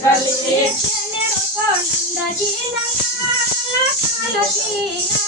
Thank you.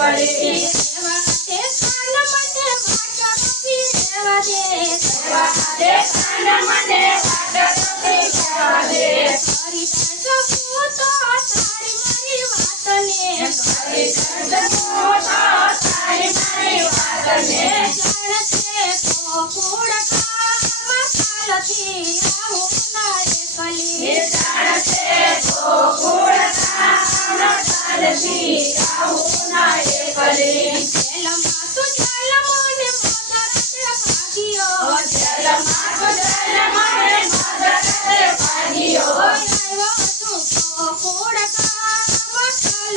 Thank you.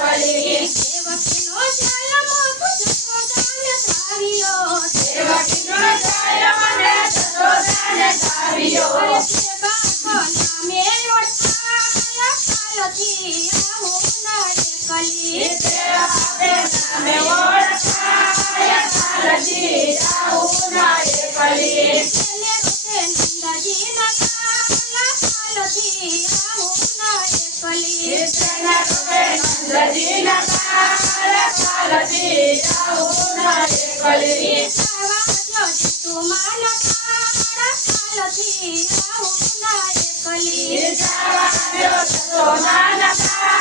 పలికి. Devaki నోచలము Johanna.